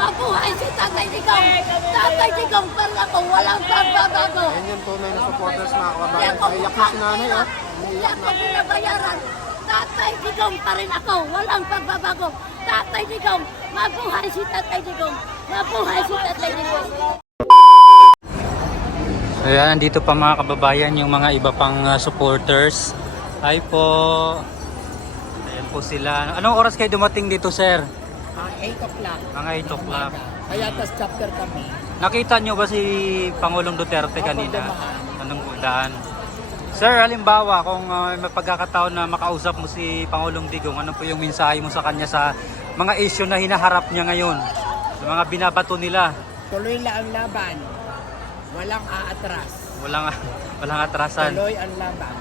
Mabuhay si Tatay Digong! Tatay Digong para ako, walang pagbabago! Yan yung tunay na supporters mga kababayan. Iyak na si nanay, oh. Hindi ako binabayaran. Tatay Digong pa rin ako, walang pagbabago. Tatay Digong, mabuhay si Tatay Digong! Mabuhay si Tatay Digong! Ayan, nandito pa mga kababayan yung mga iba pang supporters. Hi po. Ayan po sila. Anong oras kayo dumating dito, sir? 8 o'clock. Mga 8 o'clock. Kaya tas chapter kami. Nakita nyo ba si Pangulong Duterte kanina? dumaan. Anong daan? Sir, halimbawa kung may pagkakataon na makausap mo si Pangulong Digong, ano po yung mensahe mo sa kanya sa mga issue na hinaharap niya ngayon? Sa mga binabato nila? Tuloy lang ang laban. Walang aatras. Walang atrasan. Tuloy ang laban.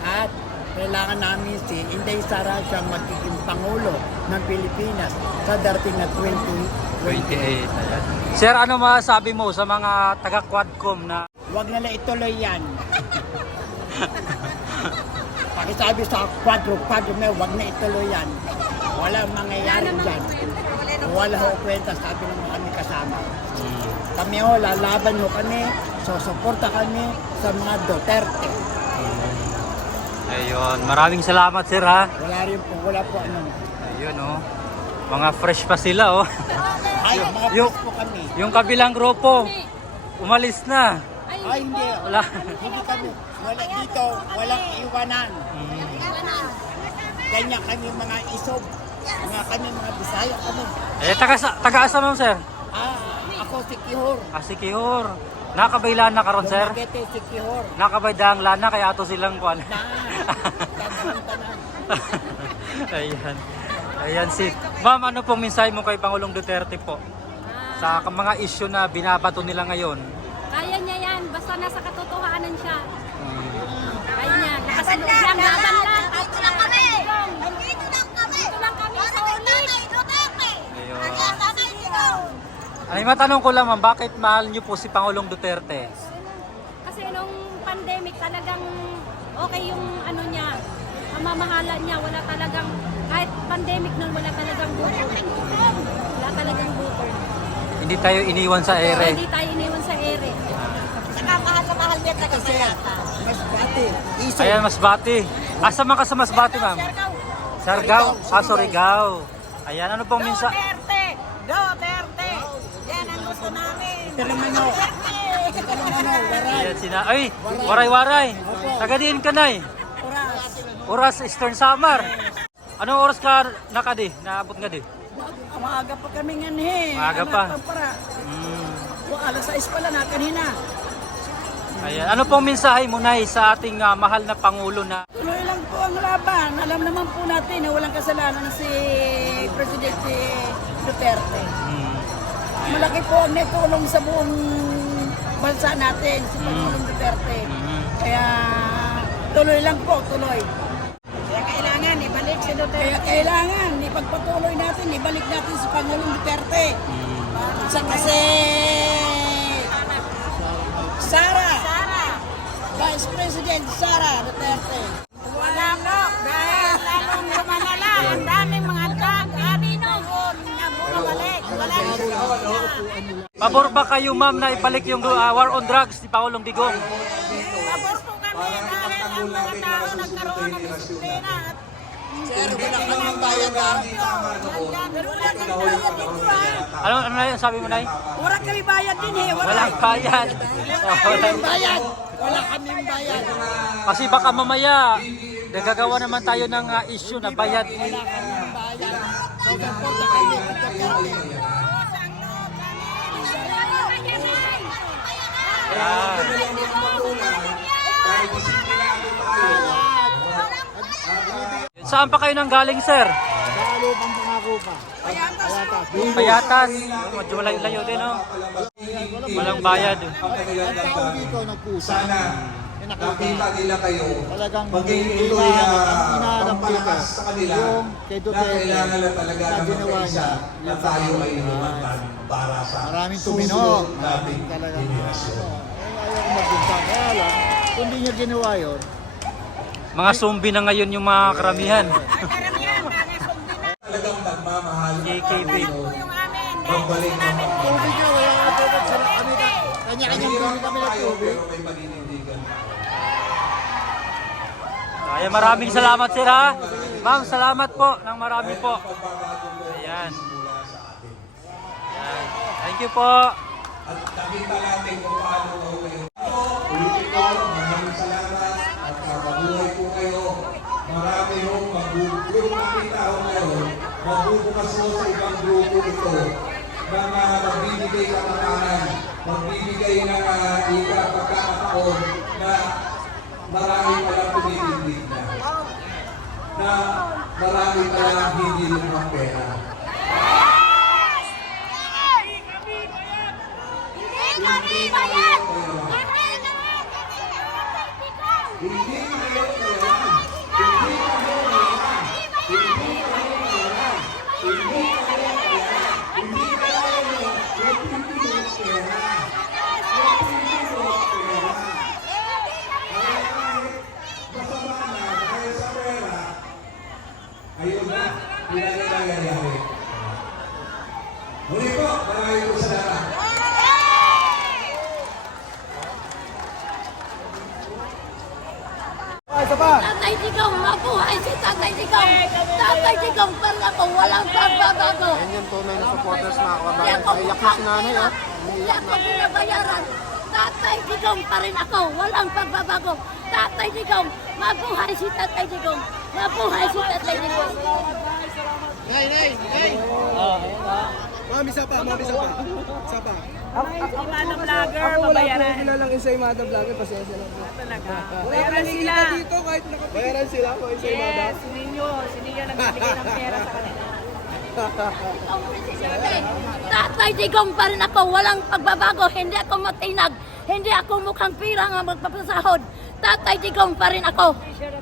At kailangan namin si Inday Sara siyang magiging Pangulo ng Pilipinas sa darating na 28. Ayan. Sir, ano masasabi mo sa mga taga-Quadcom na Huwag na ituloy yan. Pakisabi sa kwadro mo, huwag na ituloy yan. Walang mangyayari dyan. Wala ho kwenta, sabi ng kami kasama. Kami ho, lalaban ho kami, susuporta kami sa mga Duterte. Ayun, maraming salamat sir ha. Wala po ano. Ayun oh. Mga fresh pa sila oh. Ay, mga Yung- po kami. Yung kabilang grupo, umalis na. Ay, hindi. Wala. Hindi kami. Wala dito, walang iwanan. Ganyan kami mga isob. Kami mga Bisaya kami. Eh, taga-asa mo sir? Ako si Kihor. Si Kihor. Nakabaylan na karon sir? Dumaguete si Kihor. Nakabaydang lana kaya ato silang kuan. Tanan. Ayan. Ayan si Ma'am, ano pong mensahe mo kay Pangulong Duterte po? Sa mga issue na binabato nila ngayon. Kaya niya yan, basta nasa katotohanan siya. Kaya niya, lakas loob lang, laban lang. Dito lang kami! Dito lang kami sa ulit! Ayun. Ay, matanong ko lang ma'am, bakit mahal niyo po si Pangulong Duterte? Kasi nung pandemic talagang okay yung ano niya, pamamahala niya, wala talagang, kahit pandemic nun, wala talagang butol. Wala talagang butol. Hindi tayo iniwan sa ere. Hindi tayo iniwan sa ere. Saka mahal niya kasi mas bati. Isob. Ayan, Masbate. Asa man ka sa Masbate ma'am? Siargao. Surigao. Ayan, ano pong minsa? Duterte! Yan ang gusto namin! Ito naman o. Waray. Ayan sina. Ay, waray-waray. Tagadiin ka nay. Oras. Oras Eastern Samar. Anong oras ka nakadi? Naabot nga di? Maaga pa kami nga ni. Maaga pa. Alas 6 pala na kanina. Ayan. Ano pong mensahe mo nay sa ating mahal na Pangulo na Tuloy lang po ang laban. Alam naman po natin na walang kasalanan si Presidente Duterte. Malaki po ang naitulong sa buong bansa natin, si Pangulong Duterte. Kaya tuloy lang po, tuloy. Kaya kailangan ibalik si Duterte. Kaya kailangan ipagpatuloy natin, ibalik natin si Pangulong Duterte. Kasi Sara, Vice President Sara Duterte. Wala po, dahil lalong lumalala, ang daming mga drug addict na bumabalik. Pabor ba kayo ma'am na ibalik yung war on drugs ni Pangulong Digong? Pabor po kami dahil ang mga tao nagkaroon ng disiplina at Sir, wala kang bayad ha? Pero wala kang bayad dito ha? Ano na yung sabi mo nay? Wala kami bayad din eh. Walang bayad. Wala kaming bayad. Wala kaming bayad. Kasi baka mamaya nagagawa naman tayo ng issue na bayad. Wala kaming bayad. So, supporta kami. Saan pa kayo nang galing, sir? Lalo pang pangako pa. Payatas. Medyo malayo din, no? Walang bayad. Ang tao dito nagkusa. nakita nila kayo, Talagang maging hindi ito'y hinahanap pampalakas dito sa kanila yung kay na Duterte kailangan na talaga na na ginawa magkaisa niya, na yung tayo ay pamumuhay. lumagpan para sa Maraming tumino. susunod nating Talagang henerasyon. ayaw magbinta. Kaya lang, kung hindi niya ginawa yun, Mga zombie na ngayon yung mga karamihan. Talagang nagmamahal na KKP. magbalik ng tubig na, wala nga tubig. Kanya-kanyang bili kami ng tayo, tubig. pero may paninindigan. Ayan, maraming salamat sir ha. Ma'am, salamat po ng marami po. Pagbabago po Ayan. simula sa atin. Ayan. Thank you po. At nakita natin kung paano kayo. Ulitin ko, maraming salamat at mabuhay po kayo. Marami hong yung makita ho ngayon, magbubukas ho sa ibang grupo ito na magbibigay kapakanan, magbibigay ng pagkakataon na marami palang tumitindig na marami palang hindi rin ang pera. Hindi kayo kailangan. Hindi kayo kailangan. Hindi kayo kailangan. Hindi kayo kailangan. Hindi kayo kailangan. Masama na dahil sa pera, ayun na, hindi na nangyayari. Muli po, maraming po salamat. Tatay Digong, mabuhay si Tatay Digong. Tatay Digong, parang ako, walang pagbabago. yan yung tunay na supporters mga kababayan. Hindi ako Naiyak na si nanay, oh. Hindi ako binabayaran. Tatay Digong pa rin ako, walang pagbabago. Tatay Digong, mabuhay si Tatay Digong. Mabuhay si Tatay Digong. Imada Vlogger, babayaran. Ako wala po sa Imada Vlogger, pasensya lang po. Talaga. Bayaran sila. Dito, kahit bayaran sila po sa Imada. Yes, si Ninyo nagbibigay ng pera sa kanila. Tatay Digong pa rin ako, walang pagbabago. Hindi ako matinag. Hindi ako mukhang pira nga magpapasahod. Tatay Digong pa rin ako,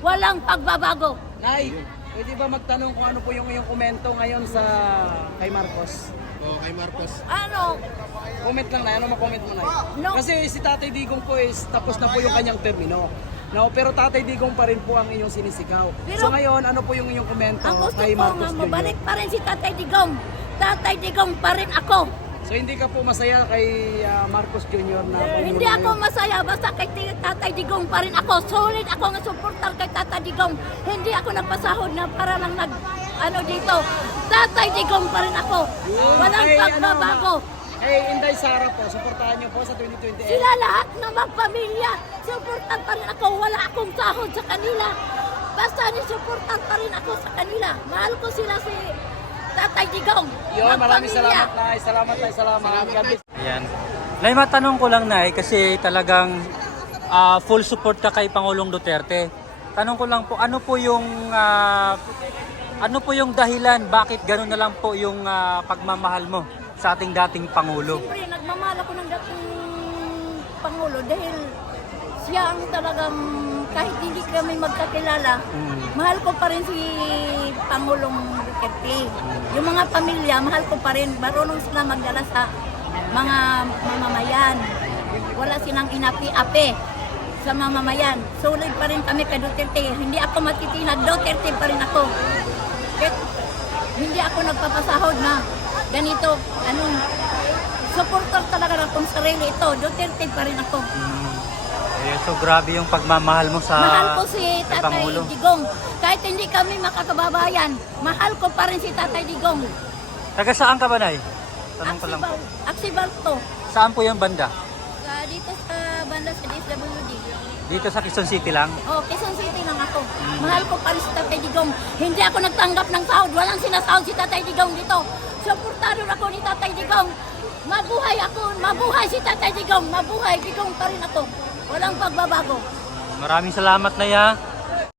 walang pagbabago. Nay, pwede ba magtanong kung ano po yung iyong komento ngayon sa kay Marcos? Ano? Comment lang na, ano makomment mo na? No. Kasi si Tatay Digong po is tapos na po yung kanyang termino. No, pero Tatay Digong pa rin po ang inyong sinisigaw. Pero- So ngayon, ano po yung inyong komento Ang gusto kay ko nga Marcos mabalik Jr.? pa rin si Tatay Digong. Tatay Digong pa rin ako. So hindi ka po masaya kay Marcos Jr. na Hindi ako masaya basta kay Tatay Digong pa rin ako. Solid ako nga suportar kay Tatay Digong. Hindi ako nagpasahod na para lang dito. Tatay Digong pa rin ako. Walang Kay, pagbabago. Kay Inday Sara po, suportahan niyo po sa 2028. Sila lahat ng mga pamilya. Suportar pa rin ako. Wala akong sahod sa kanila. Basta suportar pa rin ako sa kanila. Mahal ko sila si Tatay Digong. Yun, Mga maraming pamilya. salamat na. Salamat na, salamat. God bless. Ayan. Nay, matanong ko lang Nay, kasi talagang full support ka kay Pangulong Duterte. Tanong ko lang po, ano po yung dahilan bakit gano'n na lang po yung pagmamahal mo sa ating dating Pangulo? Siyempre, nagmamahal ako ng dating Pangulo dahil siya ang talagang kahit hindi kami magkakilala, mahal ko pa rin si Pangulong Duterte. Yung mga pamilya, mahal ko pa rin. Marunong sila magdala sa mga mamamayan. Wala silang inapi-api sa mamamayan. Solid pa rin kami kay Duterte. Hindi ako matitinag. Duterte pa rin ako. Kahit hindi ako nagpapasahod na ganito, supporter talaga ng akong sarili ito. Duterte pa rin ako. Ayan, so grabe yung pagmamahal mo sa Mahal ko si kay Tatay Pangulo. Digong. Kahit hindi kami makakababayan, mahal ko pa rin si Tatay Digong. Taga saan ka ba Nay? Tanong ko lang po. Aksibal to. Saan po yung banda? Dito sa banda sa DSWD. Dito sa Quezon City lang? Oh, Quezon City lang ako. Mahal ko pa rin si Tatay Digong. Hindi ako nagtanggap ng sahod. Walang sinasahod si Tatay Digong dito. Suportado ako ni Tatay Digong. Mabuhay ako. Mabuhay si Tatay Digong. Mabuhay. Digong pa rin ako. Walang pagbabago. Maraming salamat Nay ha.